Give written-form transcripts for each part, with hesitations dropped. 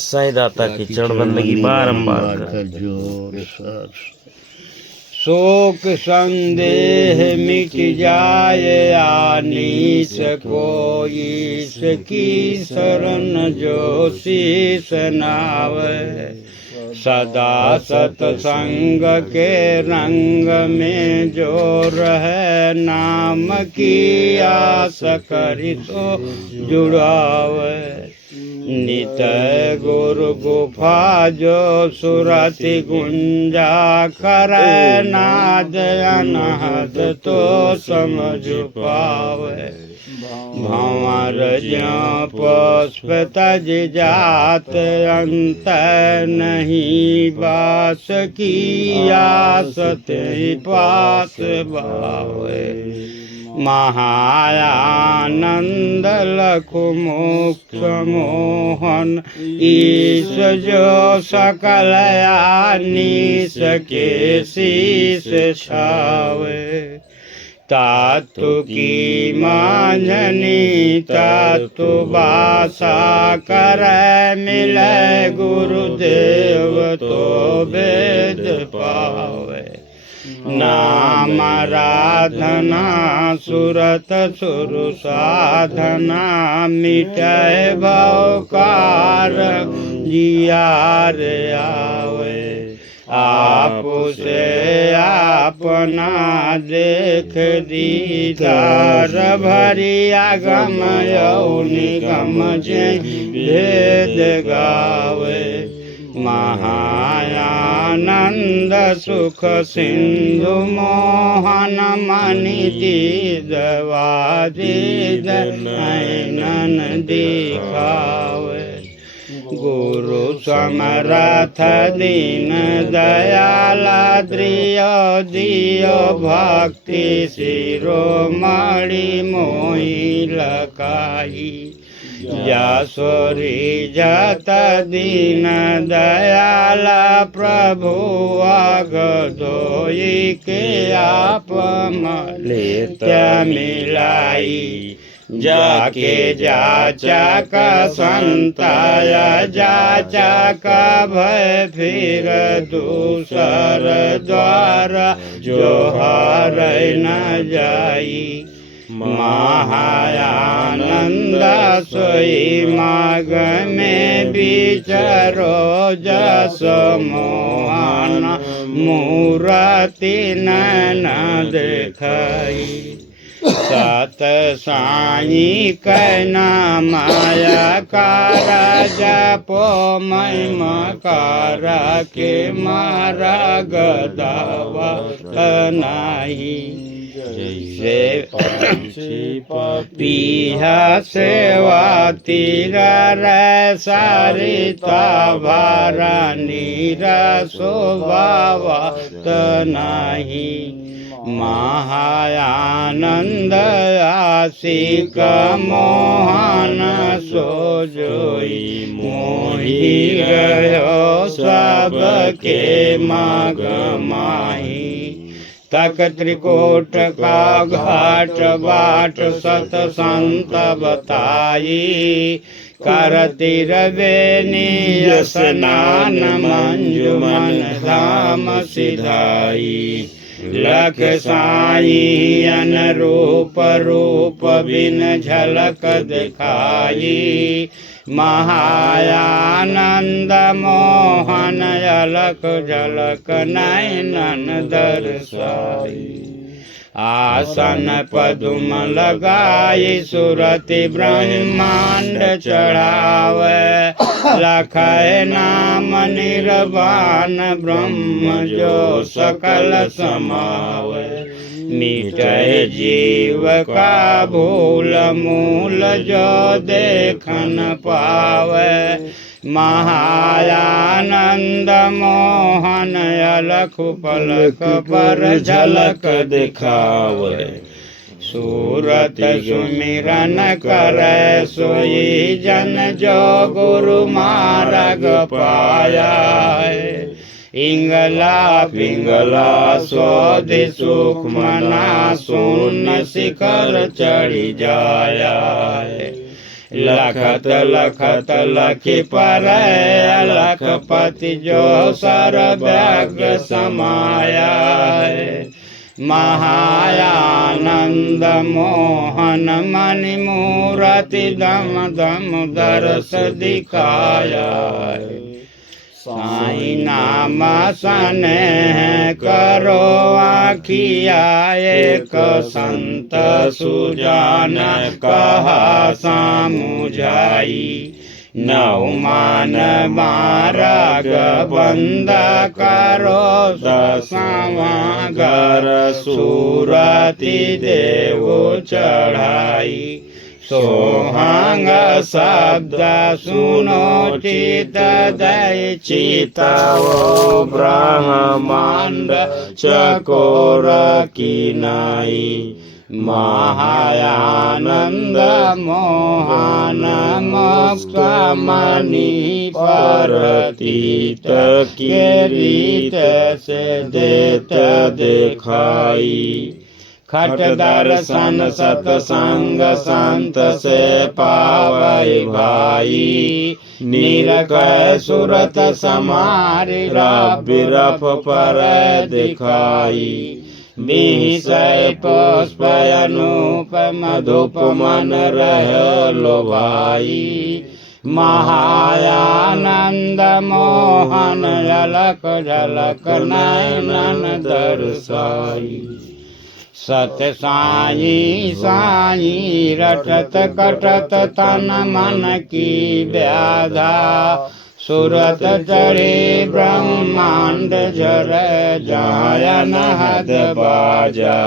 साईं दाता कीचड़ बंदगी बारंबार कर जोर शोक संदेह मिट जाए आनीस को इसकी शरण जो शीस नावे सदा सतसंग के रंग में जो रहे नाम की आस करि तो जुड़ावे नित गुरु गुफा जो सुरति गुंजा करे नाद अनहद तो समझ पावे भंवर ज्यों पुष्प तज जात अंत नहीं बास की आस ते पास भावे महायानंद लखु मोक्ष मोहन ईश जो सकल आनीस के शीस छावे तातु की मांझनी तातु बासा करे मिले गुरुदेव तो वेद पावे नाम आराधना सुरत सुर साधना मिटे भवकार जियार आवे आप से अपना देख दीदार भरिया गम निगम जय भेद गावे महायानंद सुख सिंधु मोहन मणि दीदवादीद नैनन दिखावे गुरु समरथ दीन दयाला द्रियो दियो भक्ति शिरोमणि मोहि लकाई जासोरी जत दीन दयाला प्रभु अगदोई के आप मलित मिलाई जाके जाचा का संताया जाचा का भय फिर दूसर द्वारा जो हार न जाई महायानंद सोई माग में विचरो जस मोहन मूरति नैन देखाई सत साई कहना माया कारा जपो महिमा कारा के मारा गदावा नाही जैसे पपीहा सेवा तीरा रे सारिता भारा नीरा शोभावा नाही महायानंद आशिक मोहन सो जोई मोहि गयो सबके माग माही तक त्रिकोट का घाट बाट सत संत बताई करती रवे स्नान मंजुमन धाम सिधाई लख साई अनरूप रूप बिन झलक दिखाई महायानंद मोहन अलख झलक नैनन दर्शाई आसन पदुम लगाई सुरति ब्रह्मांड चढ़ावे लखय नाम निर्वाण ब्रह्म जो सकल समावे मिटय जीव का भूल मूल जो देखन पावे महायानंद मोहन अलख पलक पर झलक दिखावे सूरत सुमिरन करे सोई जन जो गुरु मार्ग पाया इंगला पिंगला स्वधि सुख मना शून्य शिखर चढ़ी जाया है। लखत लखत लखी पर लखपति जो सर्वज्ञ समाया है। महायानंद मोहन मणि मूरति दम दम दर्श दिखाया है। साई नाम स्नेह करो आखिया एक संत सुजान कहा सामुझाई। नौमान मार्ग बंद करो दसवागर सूरति देव चढ़ाई। सोहांग शब्द सुनो चित दय चिताओ ब्रह्मांड चकोर की नाई। महायानंद मोहन मोक्ष मणि परतीत के रीत से देत दिखाई। खट दर्शन सतसंग संत से पावै भाई। निरखै सुरत समारि बिरफ पर दिखाई। विषय पुष्प अनूप मधुप मन रह लो भाई। महायानंद मोहन झलक झलक नयनन दर्शाई। सत साई साई रटत कटत तन मन की व्याधा। सुरत चढ़े ब्रह्मांड झर जायन हद बाजा।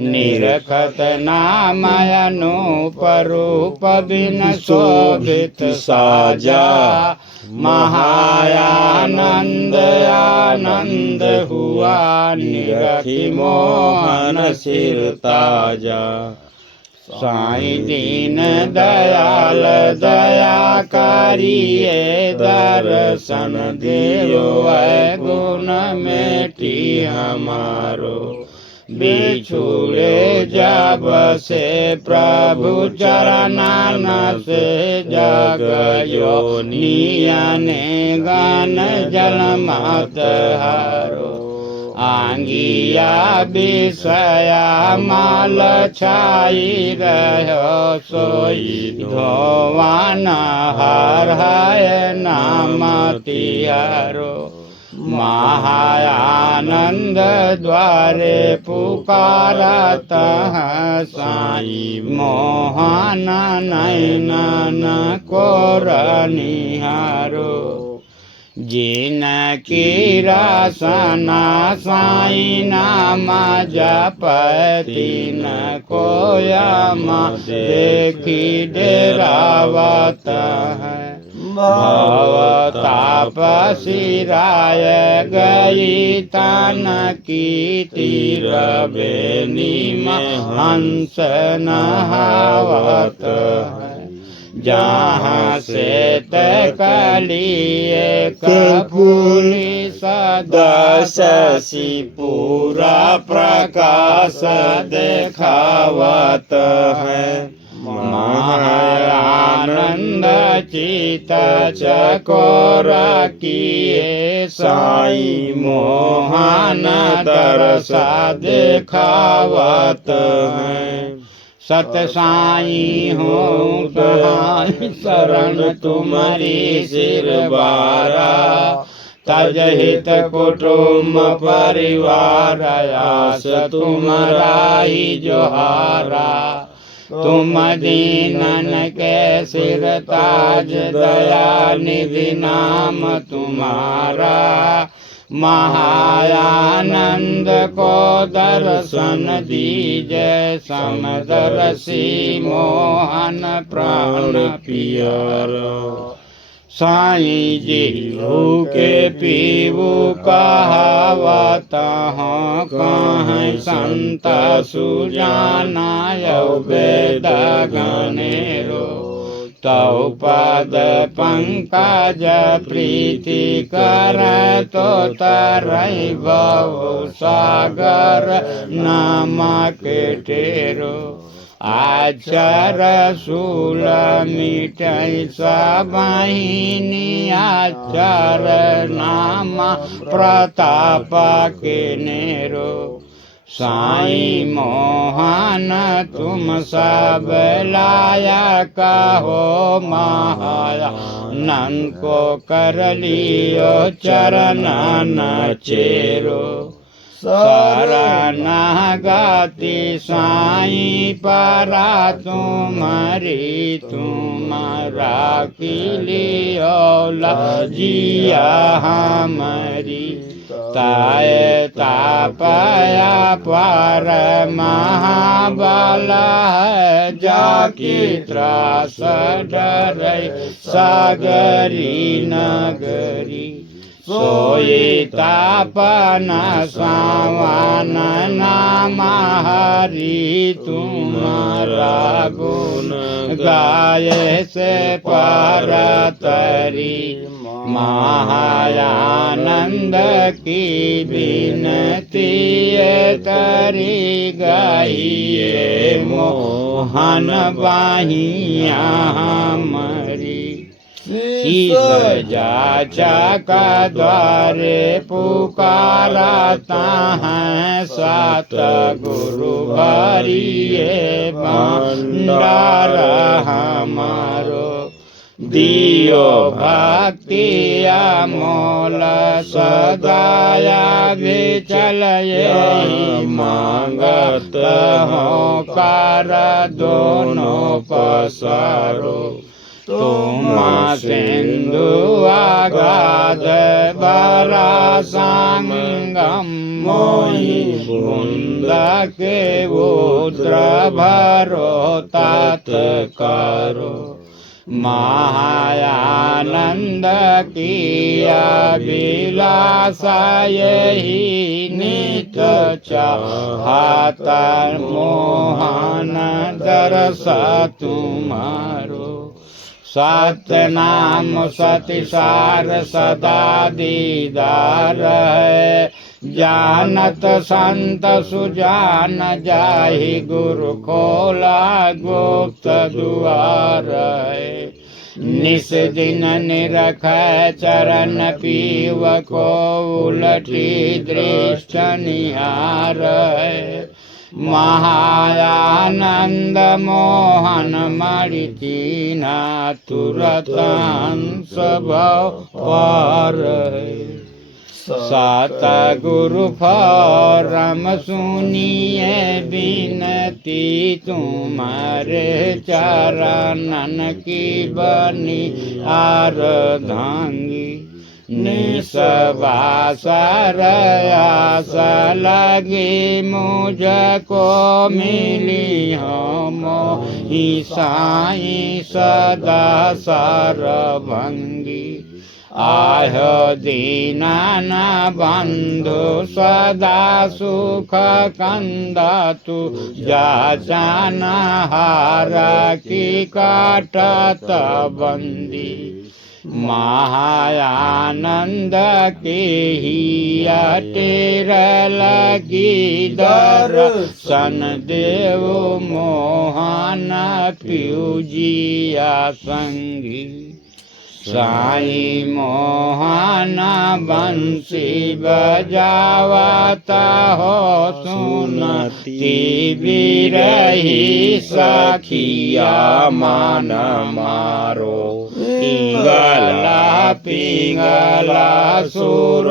निरखत नाम अनूप रूप बिन शोभित साजा। महायानंद आनंद हुआ निरखी मोहन सिर ताजा। साई दीन दयाल दया करिए दर्शन दियो गुण मेटी हमारो। बिछुड़े जब से प्रभु चरणन से जग योनियने गान जल मत हारो। आंगिया विषया माल छाई रहो सोई धोवान हर है नाम तिहारो। महायानंद द्वारे पुकारत साई मोहन नयनन कोर निहारो। जिन की रासना साई नाम जपति न कोयम देखी डेरावत है। भवताप सिराय गई तन की तीर बेनी में हंस नहावत है। जहाँ से तकलिए कपूली सदा शशि पूरा प्रकाश देखावत है। महायानंद चित चकोर किए साई मोहन तरसा देखावत है। सत साई हो तहाई शरण तुम्हारी सिरबारा। तजहित कुटुम्ब परिवार आस तुम्हारा ही जोहारा। तुम दीनन के सिर ताज दया निधि नाम तुम्हारा। महायानंद को दर्शन दीजय समदर्शी मोहन प्राण पियारा। साई जी भूखे पीवू कहावत हो कहीं संत सुजाना यौ वेद गणेरो। तौ पद पंकज प्रीति कर तो तरई बहु सागर नमक टेरो आचर शूल मिटै सबहिनी आचर नाम प्रताप किनेरो साईं मोहन तुम सब लायक हो माया नन को कर लियो चरण न चेरो शरण गति साईं परा तुम्हारी तुम्हारा की लियो लजिया हमारी ताय तापया पर महाबल जाकी त्रास डरै सागरी नगरी सोई तापन सावन नाम हरि तुम्हारा गुण गाये से पर तरी महायानंद की बिनती तरी गाइए मोहन बाहिया हमारी जाचा का द्वारे पुकारता है सात गुरु भरिए भंडार हमारो दियो भक्तिया मोल सदाया विचल यही मांगत हो कर दोनों पसारो तुम सिंधु आगाध बरा संगम मोहि बुंद के उद्र भरो तात करो महायानंद की अभिलाषा यही नित चाहता मोहन दरस तुम्हारो सत्य नाम सति सार सदा दीदार है जानत संत सुजान जाहि गुरु खोला गुप्त द्वार है निस दिन निरख चरण पीव को उलटी दृष्ट निहार है महायानंद मोहन मणि कीना तुरत हंस भव पार सात गुरु फरम सुनिए बिनती तुम्हारे चरणन की बनी आरधांगी निसवासर आस लगी मुझको मिली हो मोहि साईं सदा सरभंगी आह दीनान बंधु सदा सुख कंदा तू जाचन हार की काटत बंदी महायानंद के ही अटेर लगी दर्शन देव मोहन प्यूजिया संगी साईं मोहन बंसी बजावता हो सुनती बिरही सखिया मन मारो पिंगला पिंगला सुर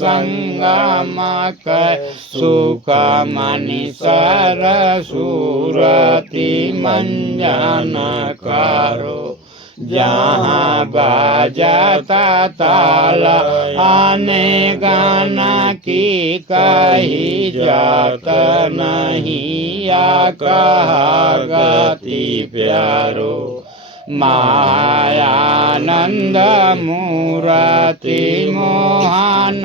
संगम सुख मणि सर सुरति मंजन कारो जहाँ बाजता ताल आने गाना की कही जात नहीं कहा गति प्यारो मायानंद मूरति मोहन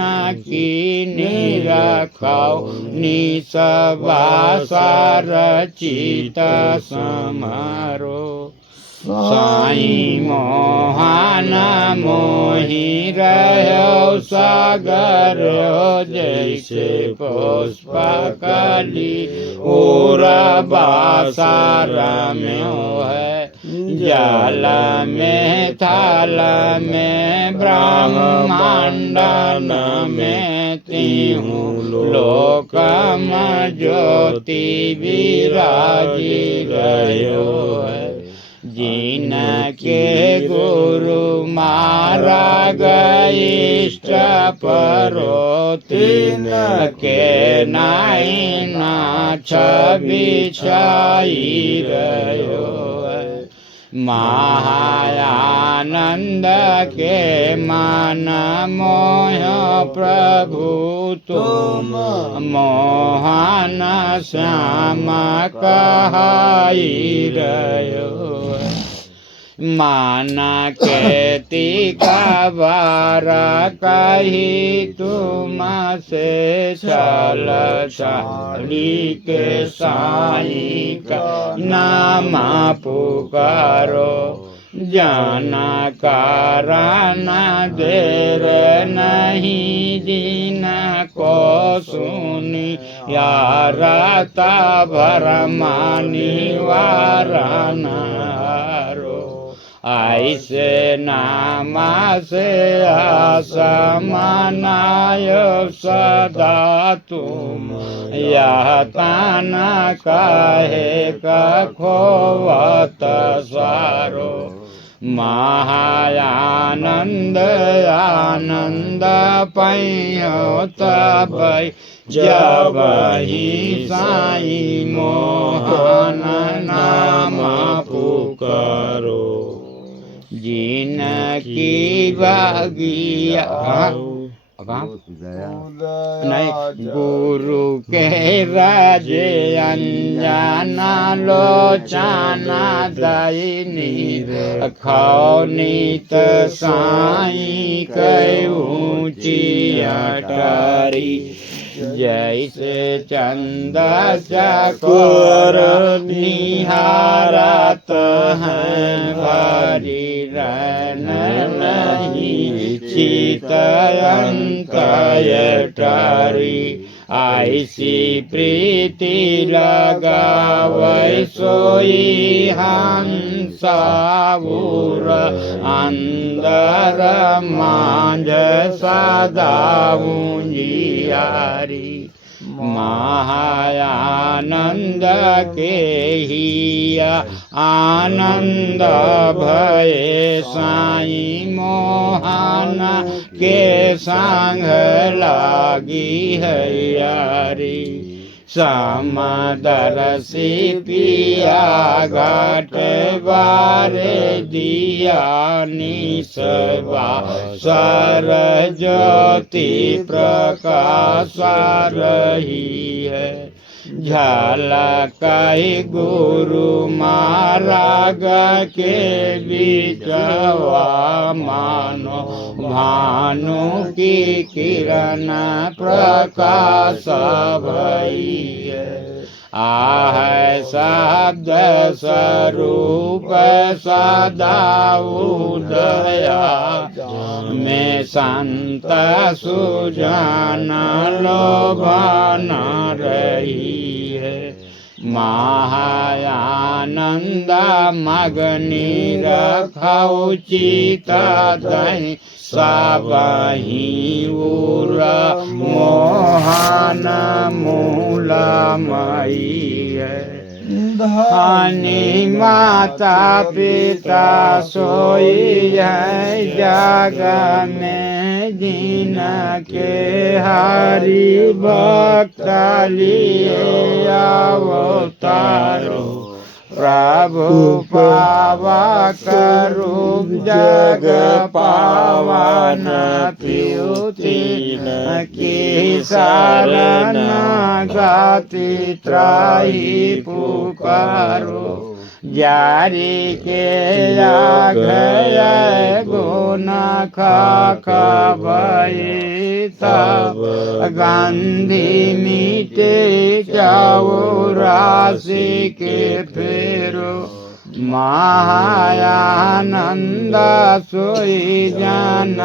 की निरखाओ निसवासा रचित समारो साई मोहन मोहि रहो सागर जैसे पुष्प कली पूरा बासार में है जल में थल में ब्रह्मांडन में तीहूँ लोकम ज्योति विराजी रहो है जिनके गुरु मारा इष्ट परो तिनके नाई नाछ बिछाई रहो है महायानंद के मन मोह प्रभु तुम मोहन श्याम कहाई रहो मान के बार कही तुम से चल चाली के साई का नाम पुकारो जाना कारण देर नहीं जिना को सुनी यारता भरमानी वारण ऐसे नामा से आसमानाय सदा तुम यह ताना काहे का खोवत सारो महायानंद आनंद पैयो तब जब ही साई मोहन नाम पुकारो जिनकी बागिया नहीं गुरु के राजे अंजना लोचना दयनी खौनीत साई कई ऊंची अटारी जैसे चंद चकोर निहारत हैं भरी रन नहीं चितयंतयटारी ऐसी प्रीति लगावै सोई हंसावुर अंदर मांझ सदा जियारी महायानंद के हिया आनंद भय साई मोहन के संग लागी है यारी समदरसी पिया घाट बारे दिया निसवा सर ज्योति प्रकाश रही है झलकई गुरु महाराग के बिचवा मानो भानु की किरण प्रकाश भई आह शब्द स्वरूप सदा उदया में संत सुजान लोभन रही है महायानंद मगनी रखौ चिता दही सबही उर मोहन मूलमयी है धनी माता पिता सोई है जग में जिनके हरि भक्त लिए अवतारो प्रभु पावक रूप जग पावन प्युति की शरण गाति त्राही पुकारो जारी के आघय गुण खबई तब गांधी मीटे चौरासी के फेरो महायानंद सोई जान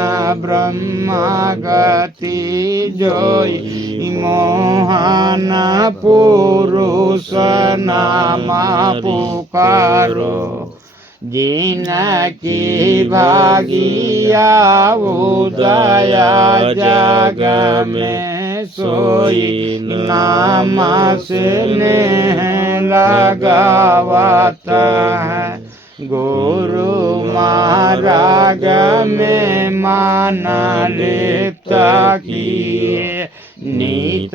ब्रह्मा गति जोई मोहन पुरुष नामा पुकारो जिनकी भागिया उदया जग में सोई नाम से नेह लगावता है गुरु महाराज में मान लिप्त किए नीत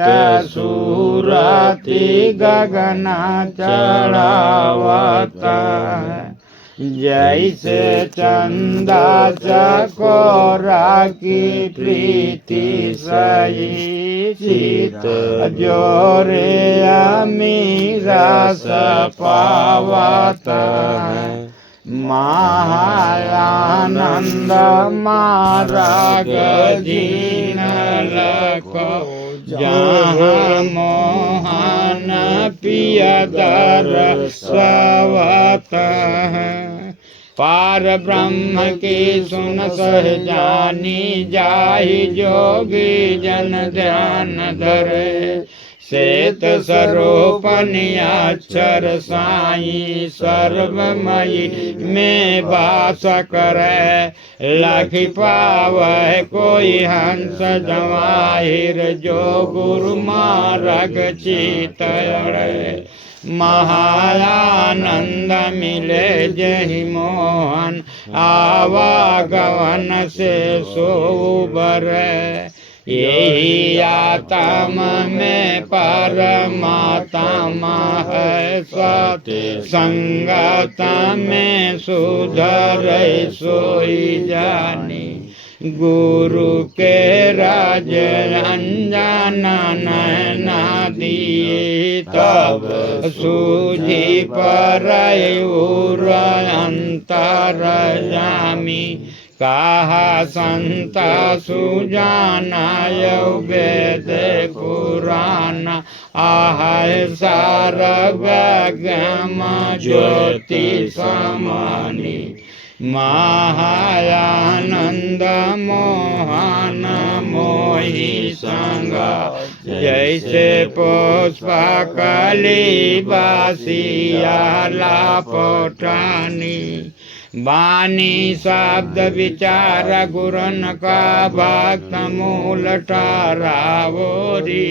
सूरति गगन चढ़ावता है जैसे चंदा चकोरा की प्रीति सही चित जोरे अमीरा पावता है महायानंद माराग दीन लको जहाँ मोहन पियदर सवत है पार ब्रह्म की सुन सहजानी जाहि जोगी जन ध्यान धरे श्वेत स्वरूपनि अक्षर साई सर्वमयी में वास करे लखि पावै कोई हंस जवाहिर जो गुरु मार्ग चित अड़े महायानंद मिले जहि मोहन आवागमन से सोबरे यही आत्म में परमात्मा है सत्य संगत में सुधर सोई जानी गुरु के राज अंजन नैना दिए तब सूझी पर अंतर जामी कहा संत सुजानाय वेद पुराण आहय सारगम ज्योति समानी महायानंद मोहन मोहि संग जैसे पुष्प कली बासिया लापटानी वाणी शब्द विचार गुरन का भक्त मूल टारावोरी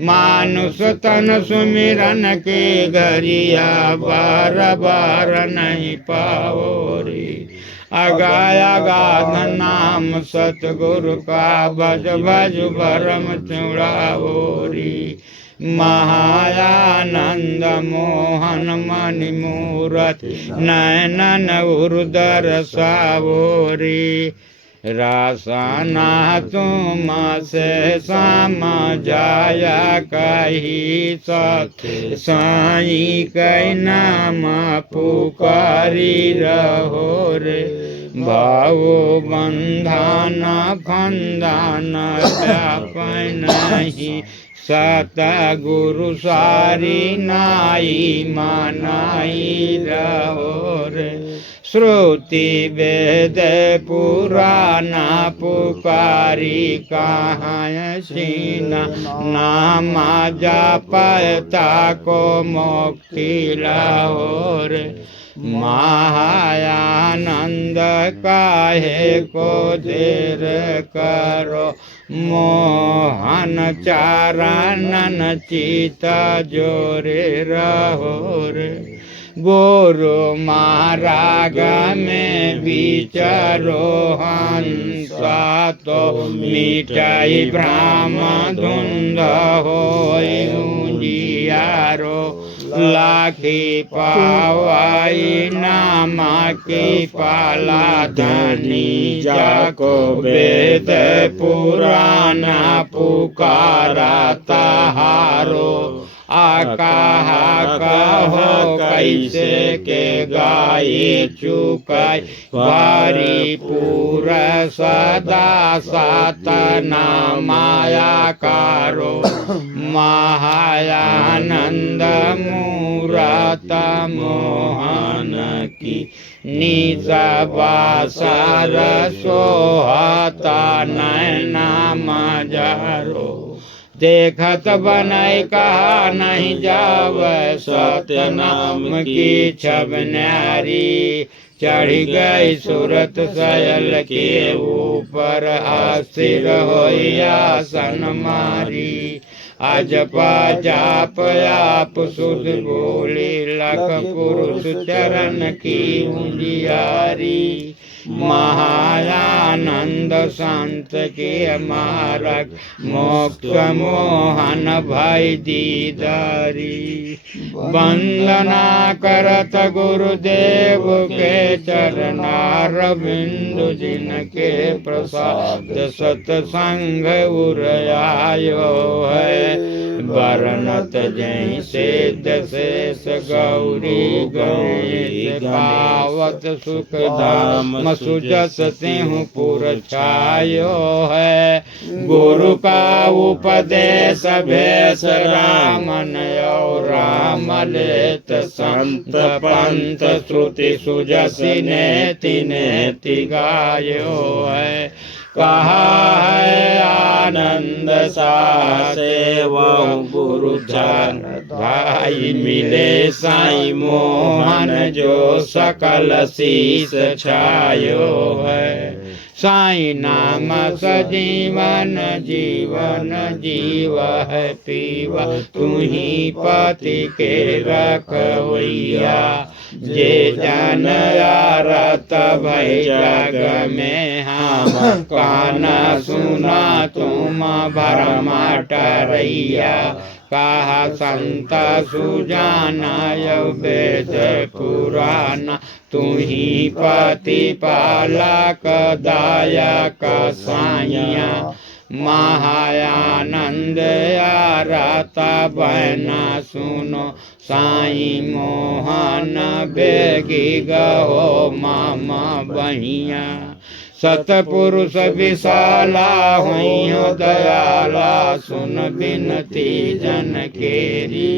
मानुष तन सुमिरन के घरिया बार बार नहीं पाओरी अगाया गाध नाम सतगुरु का भज भज भरम चुड़ावोरी महायानंद मोहन मणि मूरति नयनन उर्दर सावोरी रासना तुम से समझाया कही सत्य साई कई नाम पुकारी रहो रे भाव बंधन खंदन व्यापन नहीं सतगुरु सारी नाई मनाई रहो रे श्रुति वेद पुराण पुकारी कहाँ सीना नाम जपता को मुक्ति लाओ रे महायानंद काहे को देर करो मोहन चारणन चित जोरे रहो रे गुरु मार्ग में विचरो हंसा तो मिटाई भ्राम धुंध होय उजियारो लाखी पावाई नामा की पाला धनी जाको वेद पुराण पुकारा तहारो आका कहो कैसे के गाये चुकाय भारी पूर सदा सातना माया कारो महायानंद मूरत मोहन की निज बासार सोहता नैना मजारो देखत बनय कहा नहीं जाव सत्य नाम की छब न्यारी चढ़ गई सूरत सयल के ऊपर अस्थिर होया सन मारी अजपा जाप आप सुध बोले लख पुरुष चरण की उजियारी महायानंद संत के मारक मोक्ष मोहन भाई दीदारी वंदना करत गुरुदेव के चरणार बिंदु जिनके प्रसाद सतसंग उरयायो है वर्णत जैसे दशेष गौरी गणेश पावत सुख धाम सुजस सिंह पुर छायो है गुरु का उपदेश भेष रामन और राम लेत संत पंथ श्रुति सुजसी नेति नेति गायो है कहा है आनंद सा सेवा गुरु जान भाई मिले साई मोहन जो सकल शीस छायो है साई नाम सजीवन जीवन जीव है पीवा तुम्ही पति के रखवैया जे जन आरत भय जग में हम कान सुना तुम भरमा टरैया कहा संत सुजाना वेद पुराण तुम्ही पति पालक दायक साइया महायानंद आरता बहना सुनो साई मोहन बेगी गहो मामा बहिया सतपुरुष विशाला हुई दयाला सुन बिनती जन केरी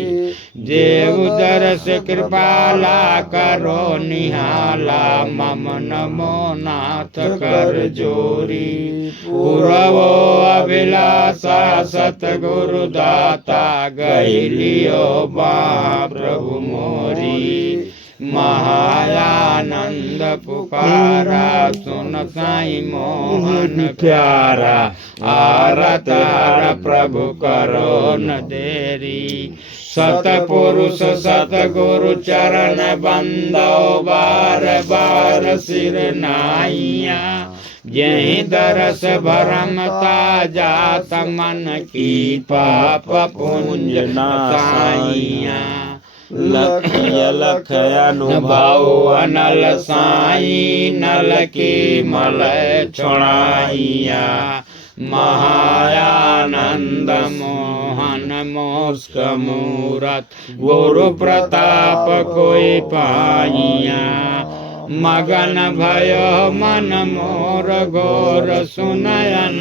देव दरस कृपाला करो निहाला मम नमो नाथ कर जोरी पुरवो अभिलाषा सतगुरु दाता गैलियो बा प्रभु मोरी महायानंद पुकारा सुन साई मोहन प्यारा आरतार प्रभु करो न देरी सतपुरुष सतगुरु चरण बंदो बार बार सिर नाइया यही दरस भरमता जात मन की पाप पुंज नासाइया लख अनुभव अनल साई नल की मल छोड़ाइया महायानंद मोहन मोस्क मूरत गुरु प्रताप कोई पाइया मगन भयो मन मोर घोर सुनयन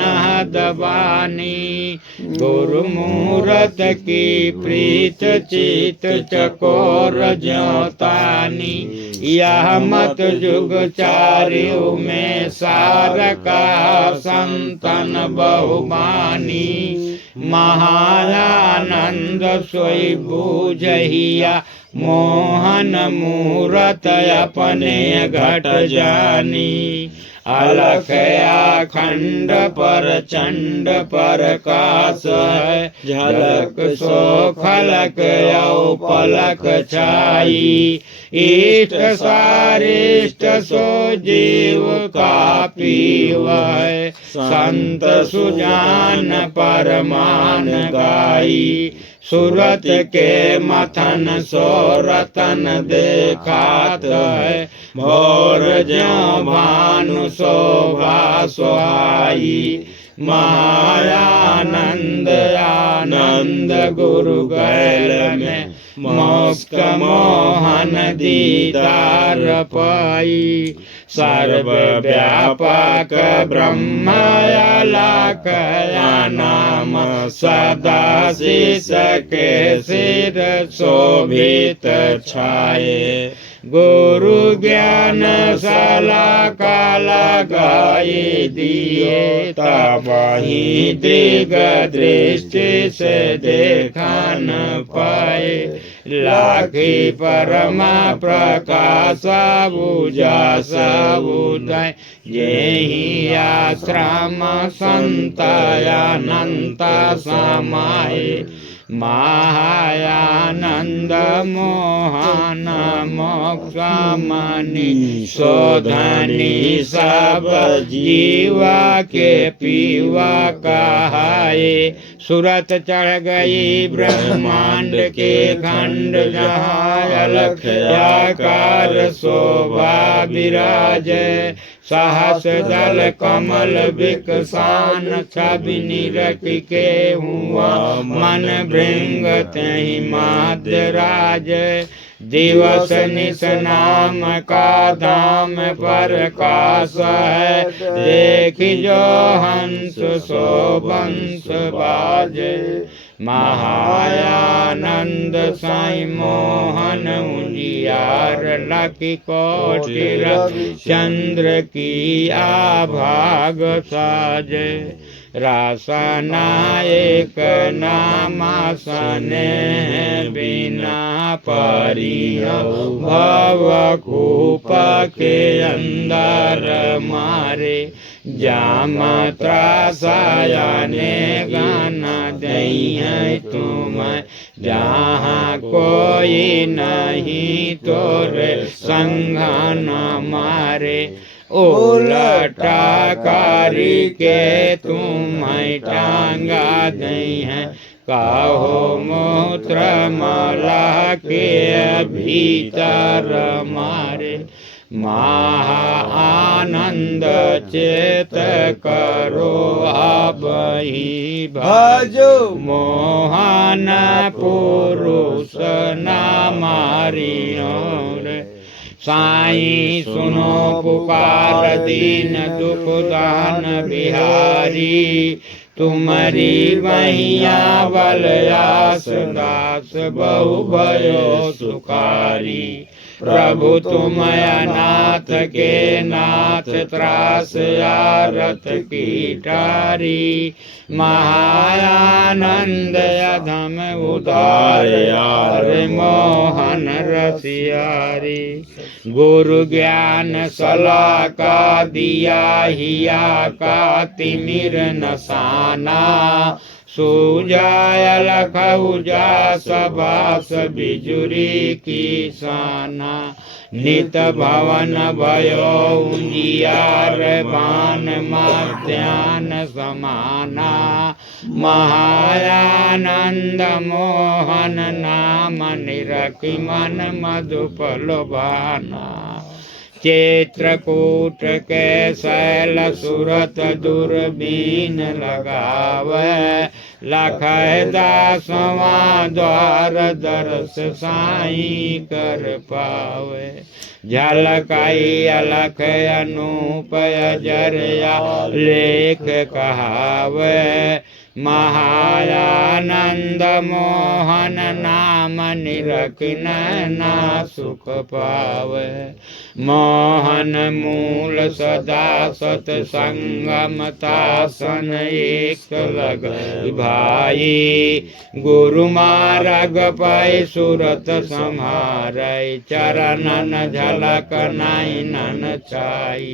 दबानी गुरु मूरत की प्रीत चित चकोर ज्योतानी यह मत जुग चार्यु में सार का संतन बहुमानी महायानंद सोई बूझहिया मोहन मूरत अपने घट जानी अलख अखंड पर चंड पर कास है झलक सो खलक औ पलक छाई इष्ट सारिष्ट सो जीव का पीव है संत सुजान परमान गाई सूरत के मथन सो रतन देखात है भोर ज्यों भानु शोभा सुहाई महायानंद आनंद गुरु गैल में मोक्ष मोहन दीदार पाई सर्व व्यापक ब्रह्मयालकया नाम सदा शीश के सिर शोभित छाये गुरु ज्ञान सलाका लगाई दिए तबहि दृग दृष्टि से देखा न पाए लाखी परमा प्रकाश बुझास उदय यही आश्रम संत अनंत समाये महायानंद मोहन मोक्षमणि शोधनी सब जीवा के पीवा कहाये सूरत चढ़ गई ब्रह्मांड के खंड जहाँ अलख आकार शोभा विराज सहस दल कमल विकसान छवि निरख के हुआ मन भृंग तहि माध्य राज दिवस निस नाम का धाम पर कास है देख जो हंस सो बंस बाजे महायानंद साई मोहन उजियार लकी कोटि चंद्र की आभाग साजे रासनायक नामासने बिना परिह भव कूप के अंदर मारे जाम त्रासायने गाना दई है तुम्हें जहाँ कोई नहीं तोरे संग न मारे उलटा कारी के तुम्हें टांगा दई है कहो मूत्र मला के भीतर मारे महा आनंद चेत करो अब ही भजो मोहन पुरुष नामारी साईं सुनो पुकार दीन दुख दान बिहारी तुम्हारी वहिया बलयास दास बहु भयो सुखारी प्रभु तुम अनाथ के नाथ त्रास यारत की टारी महायानंद अधम उदार यार मोहन रसियारी गुरु ज्ञान सलाह का दिया हिया का तिमिर नसाना सूजाय लख उजास बास बिजुरी की साना नित भवन भयो उजियार बान मध्यान समाना महायानंद मोहन नाम निरखि मन मधुपल भाना चित्रकूट के शैल सुरत दूरबीन लगावे लख दासवा द्वार दर्श साईं कर पावे झलकाई अलख अनूप अजरया लेख कहावे महायानंद मोहन नाम निरखिन ना सुख पावे मोहन मूल सदा सत्संगमतासन एक लग भाई गुरु मार्ग पाई सुरत संहारै चरणन झलक नाई नन छाई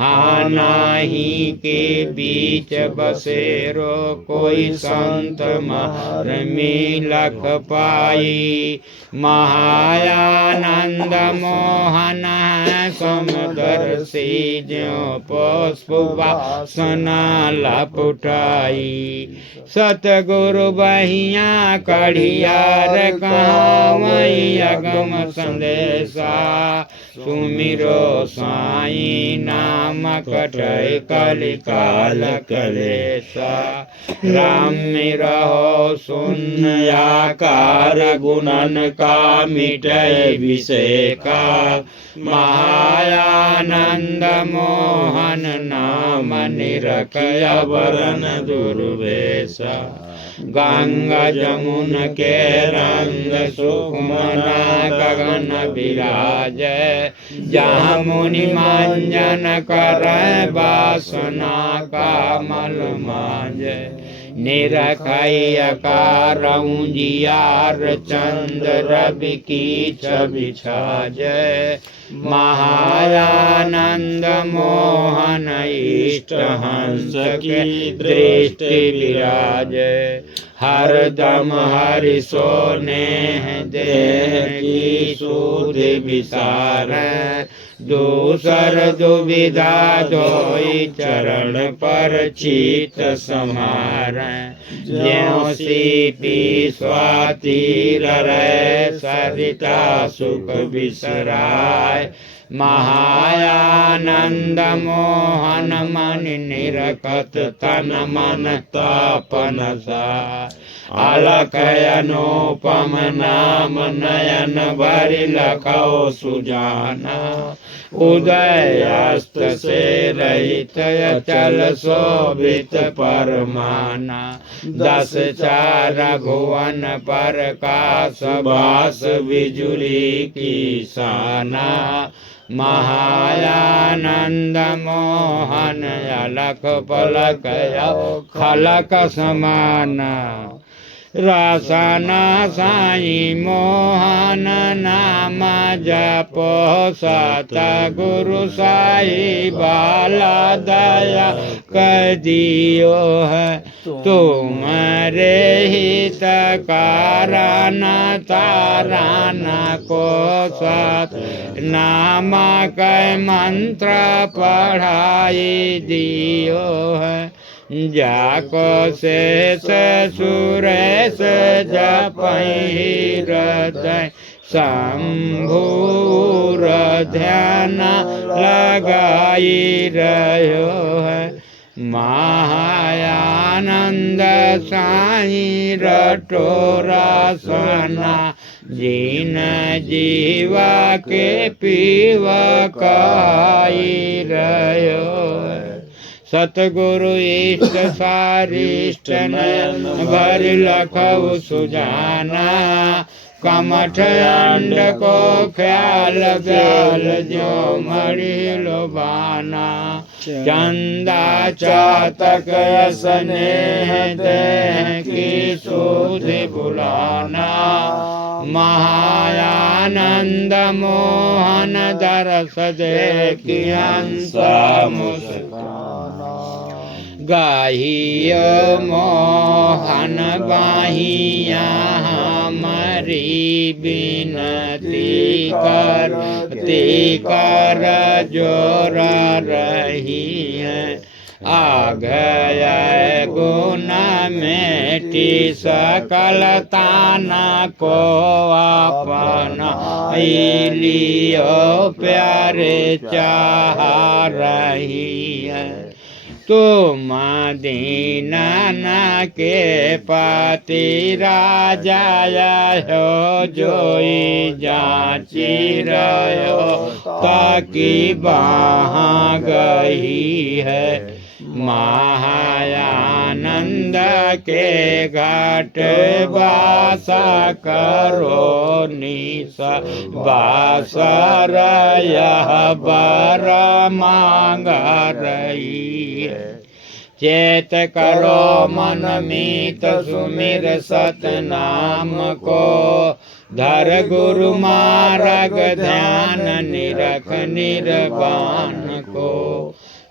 हाँ नाही के बीच बसेरो कोई संत मारमी लख पाई महायानंद मोहन समदर्शी ज्यों पुष्प वासना लपुटाई सतगुरु बहिया कढ़ियार कहाँ वही अगम संदेशा सुमिरो साई नाम कटै कलिकाल कलेसा राम रहो शून्य आकार गुणन का मिटै विषय का महायानंद मोहन नाम निरखय वरन दुर्वेशा गंगा जमुन के रंग सुखमना गगन विराज जहाँ मुनि मंजन कर वासना का मल मांज निरखय अकारऊं जियार चंद्र रवि की छवि छाज महायानंद मोहन इष्ट हंस की दृष्टि विराज हर दम हरि सोने देह की सुधि विसार दूसर दुविधा धोई चरण पर चित समार ज्यों सीपी स्वाति रहे सरिता सुख बिसराय महायानंद मोहन मन निरखत तन मन तापन सा अलख अनुपम नाम नयन भरि लखौ सुजाना उदय अस्त से रहित अचल शोभित परमाना दस चार भुवन पर काश बास बिजुली की साना महायानंद मोहन अलख पलक खलक समाना रसना साई मोहन नाम जपो सत गुरु साई बाला दया कर दियो है तुम्हारे हित कारण तारण को सत नाम कै मंत्र पढ़ाई दियो है जाको शेष सुरेश जपहि हृदय शंभुर ध्यान लगाई रहो है महायानंद साई रटोरासना जिन जीवा के पीव काई रहो है सतगुरु इष्ट सारिष्ट नयन भर लखौ सुजाना कमठ अंड को ख्याल व्याल जो मणि लोबाना चंदा चातक स्नेह देह की सुधि बुलाना महायानंद मोहन दरस देखि हंस मुस्काना गाहिय मोहन बाहिया हमारी बिनती कर जोरा रही है आ गया गुण मेटी सकल ताना को अपना लियो प्यारे चाह रही है तुम दीनाना के पति राजा हो जोई जाची रहो ताकि वहाँ गई है महायानंद के घाट वासा करो निशा बासर यह बर मांग रही है चेत करो मन मीत सुमिर सतनाम को धर गुरु मार्ग ध्यान निरख निर्वाण को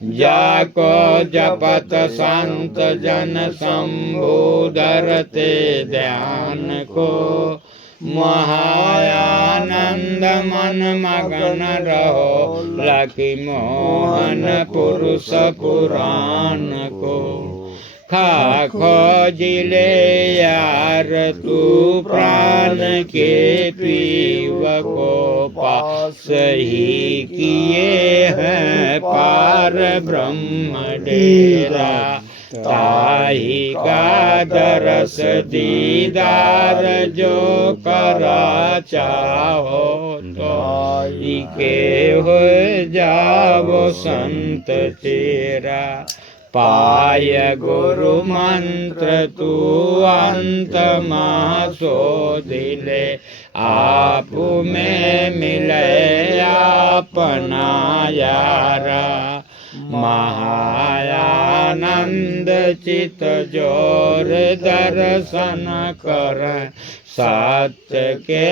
जाको जपत संत जन शंभु धरते ध्यान को महायानंद मन मगन रहो लखी मोहन पुरुष पुराण को खा खोज ले यार तू प्राण के पीव को पास ही किए हैं पार ब्रह्म डेरा ताही का दरस दीदार जो करा चाहो तो के हो जाओ संत तेरा पाय गुरु मंत्र तू अंत मासो दिले आप में मिले अपना यारा महायानंद चित जोर दर्शन कर सत्य के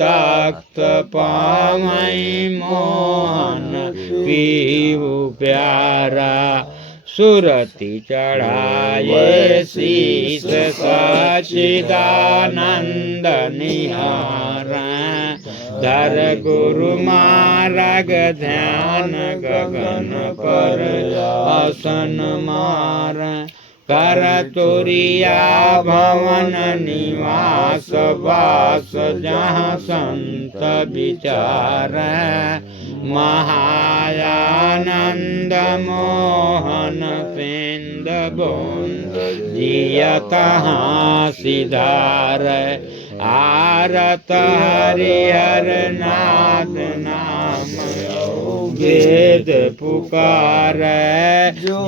तख्त पावई मोहन पीऊ प्यारा सुरति चढ़ाए शीस सचिदानंद निहार धर गुरु मार्ग ध्यान गगन पर आसन मार कर तुरिया भवन निवास वास जहाँ संत विचार महायानंद मोहन पेंद बोंद जियत सिधार आरत हरिहर नाथ नाम वेद पुकार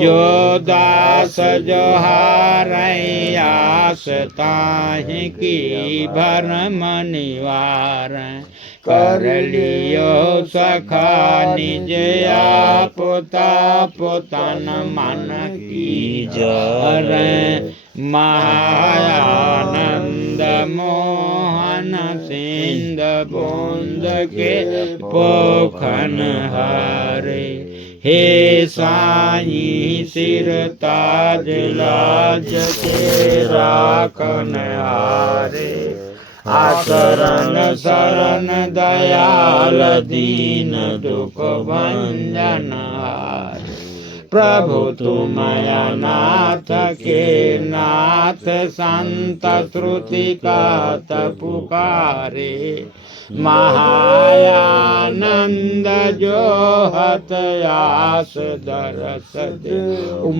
जो दास जो हार आस ताहि की भरम निवार कर लियो सखा निज आपुता पुतन मन की जर महायानंद मोहन सिंध बूंद के पोखन हारे हे साईं सिर ताज लाज के राखन हारे आशरण शरण दयाल दीन दुख भंजन हारे प्रभु तुम नाथ के नाथ संत श्रुति कहत पुकारे महायानंद जो हत आस दरस दे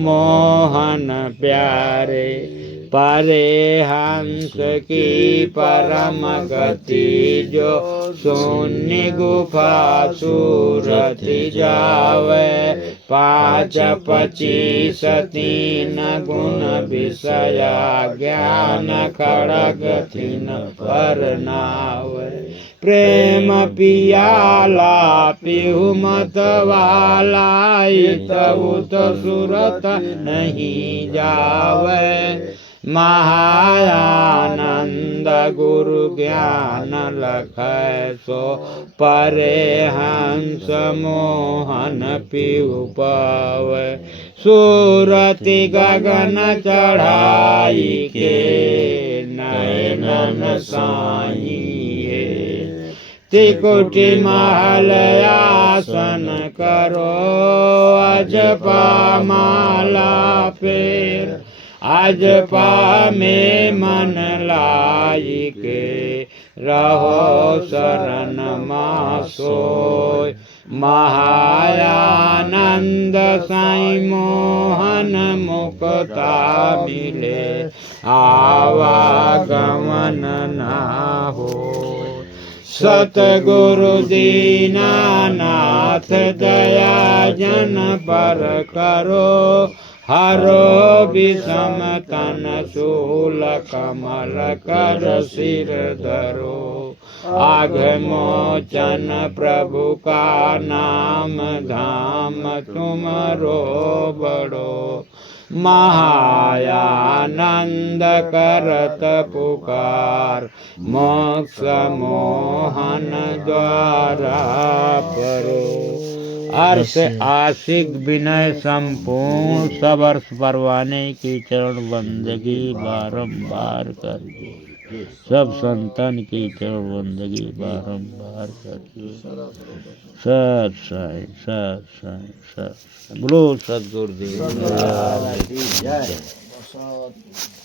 मोहन प्यारे परे हंस की परम गति जो शून्य गुफा सूरति जावे 5 25 3 गुण विषया ज्ञान खड़ग थिन पर नावे प्रेम पियाला पिहु मत वाला इत उत सुरत नहीं जावे महायानंद गुरु ज्ञान लख सो परे हंस मोहन पिहु पावे सूरति गगन चढ़ाई के नयनन साइए त्रिकुटी महल आसन करो अजपा माला फेर अजपा में मन लाई के रहो शरण मासोय महायानंद साईं मोहन मुक्ता मिले आवागमन ना हो सतगुरु दीनानाथ दया जन पर करो हरो विषम तन शूल कमल कर सिर धरो आघ मोचन प्रभु का नाम धाम तुमरो बड़ो महायानंद करत पुकार मोक्ष मोहन द्वारा परो अर्थ आशिक विनय संपूर्ण सबर्ष परवाने की चरण बंदगी बारंबार करिए सब संतन की चरण बंदगी बारंबार करिए सत साईं सत साईं सत बोलो सतगुरुदेव। सत